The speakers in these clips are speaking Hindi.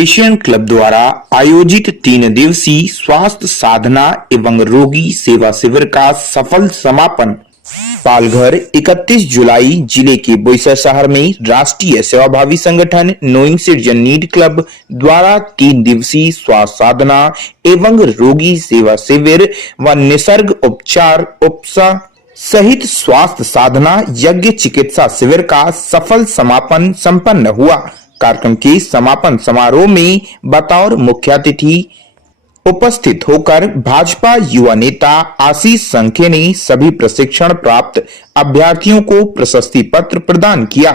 एशियन क्लब द्वारा आयोजित 3 दिवसीय स्वास्थ्य साधना एवं रोगी सेवा शिविर का सफल समापन। पालघर 31 जुलाई जिले के बोईसर शहर में राष्ट्रीय सेवाभावी संगठन नोइंग सिटीजन नीड क्लब द्वारा 3 दिवसीय स्वास्थ्य साधना एवं रोगी सेवा शिविर व निसर्ग उपचार उपसा सहित स्वास्थ्य साधना यज्ञ चिकित्सा शिविर का सफल समापन संपन्न हुआ। कार्यक्रम के समापन समारोह में बतौर मुख्य अतिथि उपस्थित होकर भाजपा युवा नेता आशीष संखे ने सभी प्रशिक्षण प्राप्त अभ्यर्थियों को प्रशस्ति पत्र प्रदान किया।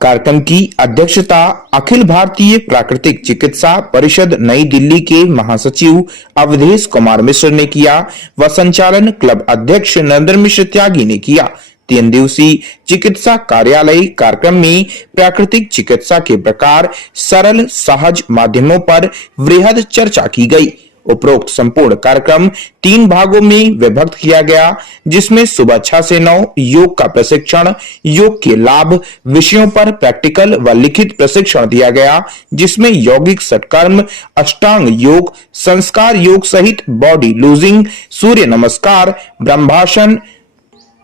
कार्यक्रम की अध्यक्षता अखिल भारतीय प्राकृतिक चिकित्सा परिषद नई दिल्ली के महासचिव अवधेश कुमार मिश्र ने किया व संचालन क्लब अध्यक्ष नरेंद्र मिश्र त्यागी ने किया। 3 दिवसीय चिकित्सा कार्यालय कार्यक्रम में प्राकृतिक चिकित्सा के प्रकार सरल सहज माध्यमों पर वृहद चर्चा की गई। उपरोक्त संपूर्ण कार्यक्रम 3 भागों में विभक्त किया गया, जिसमें सुबह 6 से 9 योग का प्रशिक्षण, योग के लाभ विषयों पर प्रैक्टिकल व लिखित प्रशिक्षण दिया गया, जिसमें यौगिक षटकर्म, अष्टांग योग, संस्कार योग सहित बॉडी लूजिंग, सूर्य नमस्कार, ब्रह्मासन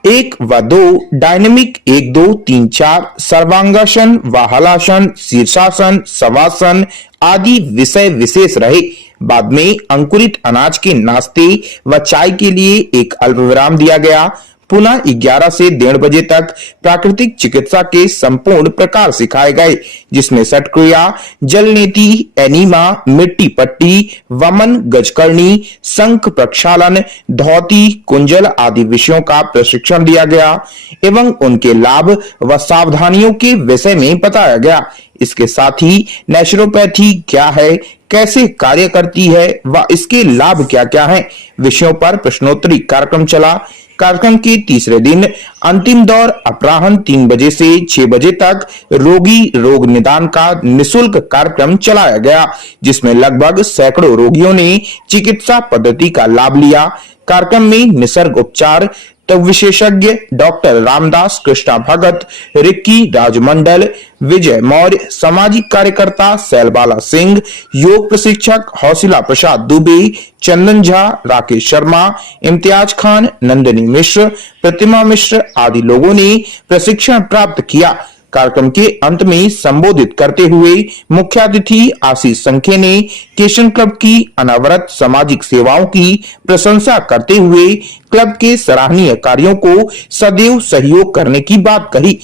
1 व 2, डायनेमिक 1 2 3 4, सर्वांगासन व हलासन, शीर्षासन, शवासन आदि विषय विशेष रहे। बाद में अंकुरित अनाज के नाश्ते व चाय के लिए एक अल्प विराम दिया गया। पुनः 11 से 1:30 बजे तक प्राकृतिक चिकित्सा के संपूर्ण प्रकार सिखाए गए, जिसमें षटक्रिया, जल नीति, एनीमा, मिट्टी पट्टी, वमन, गजकर्णी, शंख प्रक्षालन, धौती, कुंजल आदि विषयों का प्रशिक्षण दिया गया एवं उनके लाभ व सावधानियों के विषय में बताया गया। इसके साथ ही नेचुरोपैथी क्या है, कैसे कार्य करती है व इसके लाभ क्या क्या हैं विषयों पर प्रश्नोत्तरी कार्यक्रम चला। कार्यक्रम के तीसरे दिन अंतिम दौर अपराह्न 3 बजे से 6 बजे तक रोगी रोग निदान का निशुल्क कार्यक्रम चलाया गया, जिसमें लगभग सैकड़ों रोगियों ने चिकित्सा पद्धति का लाभ लिया। कार्यक्रम में निसर्ग उपचार तो विशेषज्ञ डॉक्टर रामदास कृष्णा भगत, रिक्की राजमंडल, विजय मौर्य, सामाजिक कार्यकर्ता सैलबाला सिंह, योग प्रशिक्षक हौसिला प्रसाद दुबे, चंदन झा, राकेश शर्मा, इम्तियाज खान, नंदिनी मिश्र, प्रतिमा मिश्र आदि लोगों ने प्रशिक्षण प्राप्त किया। कार्यक्रम के अंत में संबोधित करते हुए मुख्य अतिथि आशीष संखे ने किशन क्लब की अनवरत सामाजिक सेवाओं की प्रशंसा करते हुए क्लब के सराहनीय कार्यों को सदैव सहयोग करने की बात कही।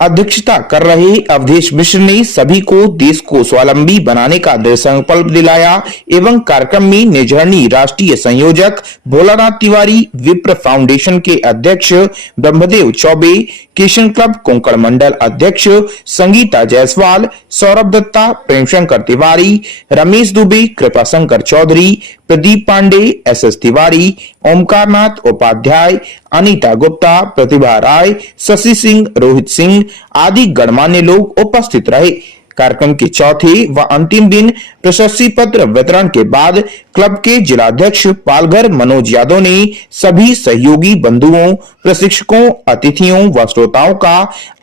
अध्यक्षता कर रहे अवधेश मिश्र ने सभी को देश को स्वावलंबी बनाने का दृढ़ संकल्प दिलाया एवं कार्यक्रम में निझरनी राष्ट्रीय संयोजक भोलानाथ तिवारी, विप्र फाउंडेशन के अध्यक्ष ब्रह्मदेव चौबे, किशन क्लब कोंकण मंडल अध्यक्ष संगीता जायसवाल, सौरभ दत्ता, प्रेमशंकर तिवारी, रमेश दुबे, कृपाशंकर चौधरी, प्रदीप पांडे, एस तिवारी, ओमकारनाथ उपाध्याय, अनीता गुप्ता, प्रतिभा राय, शशि सिंह, रोहित सिंह आदि गणमान्य लोग उपस्थित रहे। कार्यक्रम के चौथे व अंतिम दिन प्रशस्ति पत्र वितरण के बाद क्लब के जिलाध्यक्ष पालघर मनोज यादव ने सभी सहयोगी बंधुओं, प्रशिक्षकों, अतिथियों व श्रोताओं का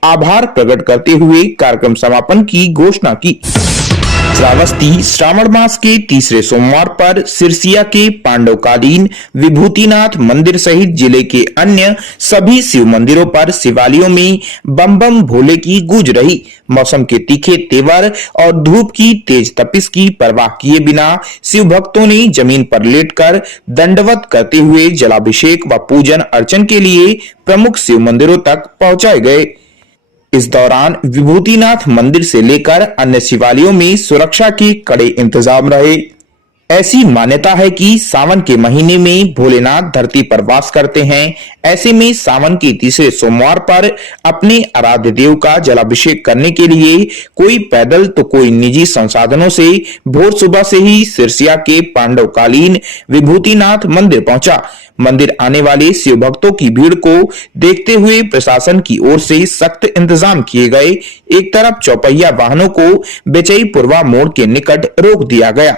आभार प्रकट करते हुए कार्यक्रम समापन की घोषणा की। श्रावस्ती श्रावण मास के तीसरे सोमवार पर सिरसिया के पांडवकालीन विभूतिनाथ मंदिर सहित जिले के अन्य सभी शिव मंदिरों पर शिवालयों में बम बम भोले की गूंज रही। मौसम के तीखे तेवर और धूप की तेज तपिश की परवाह किए बिना शिव भक्तों ने जमीन पर लेटकर दंडवत करते हुए जलाभिषेक व पूजन अर्चन के लिए प्रमुख शिव मंदिरों तक पहुंचाए गए। इस दौरान विभूतिनाथ मंदिर से लेकर अन्य शिवालयों में सुरक्षा के कड़े इंतजाम रहे। ऐसी मान्यता है कि सावन के महीने में भोलेनाथ धरती पर वास करते हैं। ऐसे में सावन के तीसरे सोमवार पर अपने आराध्य देव का जलाभिषेक करने के लिए कोई पैदल तो कोई निजी संसाधनों से भोर सुबह से ही सिरसिया के पांडवकालीन विभूतिनाथ मंदिर पहुंचा। मंदिर आने वाले शिव भक्तों की भीड़ को देखते हुए प्रशासन की ओर से सख्त इंतजाम किए गए। एक तरफ चौपहिया वाहनों को बेचईपुरवा मोड़ के निकट रोक दिया गया।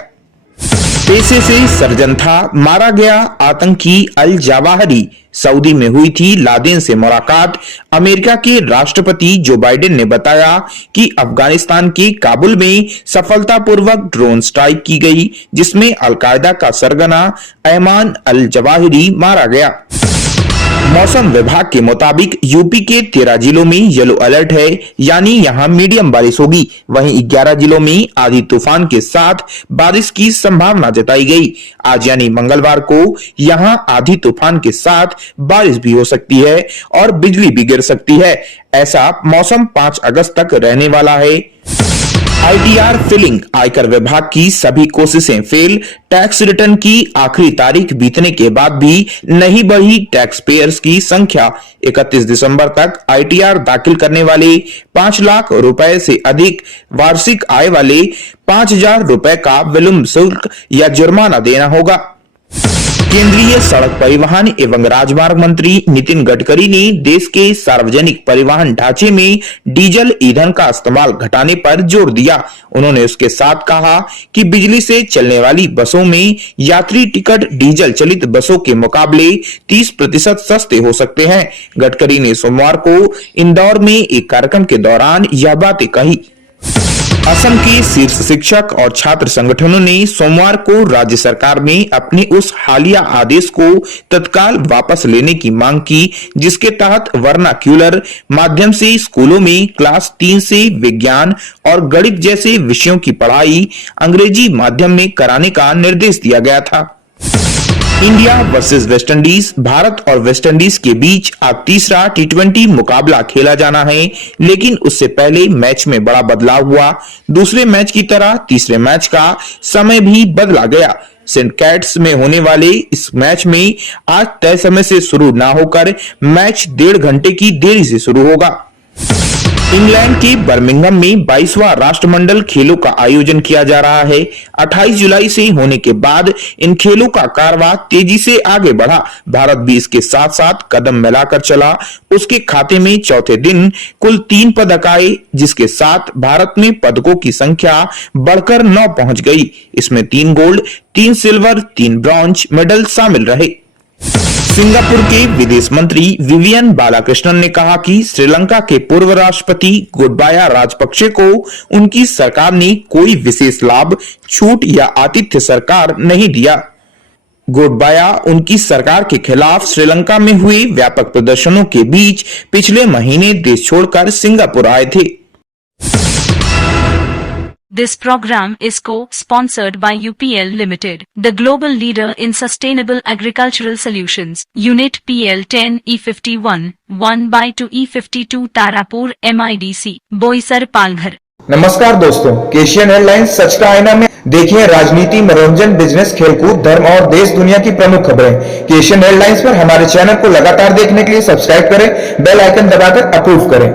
पेशे से सर्जन था, मारा गया आतंकी अल जवाहिरी। सऊदी में हुई थी लादेन से मुलाकात। अमेरिका के राष्ट्रपति जो बाइडेन ने बताया कि अफगानिस्तान के काबुल में सफलतापूर्वक ड्रोन स्ट्राइक की गई, जिसमें अलकायदा का सरगना अयमान अल जवाहिरी मारा गया। मौसम विभाग के मुताबिक यूपी के 13 जिलों में येलो अलर्ट है, यानी यहां मीडियम बारिश होगी। वहीं 11 जिलों में आंधी तूफान के साथ बारिश की संभावना जताई गई। आज यानी मंगलवार को यहां आंधी तूफान के साथ बारिश भी हो सकती है और बिजली भी गिर सकती है। ऐसा मौसम 5 अगस्त तक रहने वाला है। आईटीआर फिलिंग, आयकर विभाग की सभी कोशिशें फेल। टैक्स रिटर्न की आखिरी तारीख बीतने के बाद भी नहीं बढ़ी टैक्स पेयर्स की संख्या। 31 दिसंबर तक आईटीआर दाखिल करने वाले 5 लाख रुपए से अधिक वार्षिक आय वाले 5,000 रुपए का विलंब शुल्क या जुर्माना देना होगा। केंद्रीय सड़क परिवहन एवं राजमार्ग मंत्री नितिन गडकरी ने देश के सार्वजनिक परिवहन ढांचे में डीजल ईंधन का इस्तेमाल घटाने पर जोर दिया। उन्होंने उसके साथ कहा कि बिजली से चलने वाली बसों में यात्री टिकट डीजल चलित बसों के मुकाबले 30% सस्ते हो सकते हैं। गडकरी ने सोमवार को इंदौर में एक कार्यक्रम के दौरान यह बातें कही। असम के शीर्ष शिक्षक और छात्र संगठनों ने सोमवार को राज्य सरकार में अपने उस हालिया आदेश को तत्काल वापस लेने की मांग की, जिसके तहत वर्नाक्यूलर माध्यम से स्कूलों में क्लास 3 से विज्ञान और गणित जैसे विषयों की पढ़ाई अंग्रेजी माध्यम में कराने का निर्देश दिया गया था। इंडिया वर्सेस वेस्टइंडीज, भारत और वेस्टइंडीज के बीच आज तीसरा टी20 मुकाबला खेला जाना है, लेकिन उससे पहले मैच में बड़ा बदलाव हुआ। दूसरे मैच की तरह तीसरे मैच का समय भी बदला गया। सेंट कैट्स में होने वाले इस मैच में आज तय समय से शुरू न होकर मैच 1.5 घंटे की देरी से शुरू होगा। इंग्लैंड के बर्मिंघम में 22वां राष्ट्रमंडल खेलों का आयोजन किया जा रहा है। 28 जुलाई से होने के बाद इन खेलों का कारवां तेजी से आगे बढ़ा। भारत भी इसके साथ साथ कदम मिलाकर चला। उसके खाते में चौथे दिन कुल 3 पदक आए, जिसके साथ भारत में पदकों की संख्या बढ़कर 9 पहुंच गई। इसमें 3 गोल्ड, 3 सिल्वर, 3 ब्रॉन्ज मेडल शामिल रहे। सिंगापुर के विदेश मंत्री विवियन बालाकृष्णन ने कहा कि श्रीलंका के पूर्व राष्ट्रपति गोटाबाया राजपक्षे को उनकी सरकार ने कोई विशेष लाभ, छूट या आतिथ्य सरकार नहीं दिया। गोटाबाया उनकी सरकार के खिलाफ श्रीलंका में हुए व्यापक प्रदर्शनों के बीच पिछले महीने देश छोड़कर सिंगापुर आए थे। This program is co-sponsored by UPL Limited, the global leader in sustainable agricultural solutions. Unit PL10 E51, 1/2 E52 Tarapur MIDC, Boisar Palghar. नमस्कार दोस्तों, एशियन एयरलाइंस सच का आईना में देखिए राजनीति, मनोरंजन, बिजनेस, खेलकूद, धर्म और देश दुनिया की प्रमुख खबरें। एशियन एयरलाइंस पर हमारे चैनल को लगातार देखने के लिए सब्सक्राइब करें, बेल आइकन दबाकर अप्रूव करें।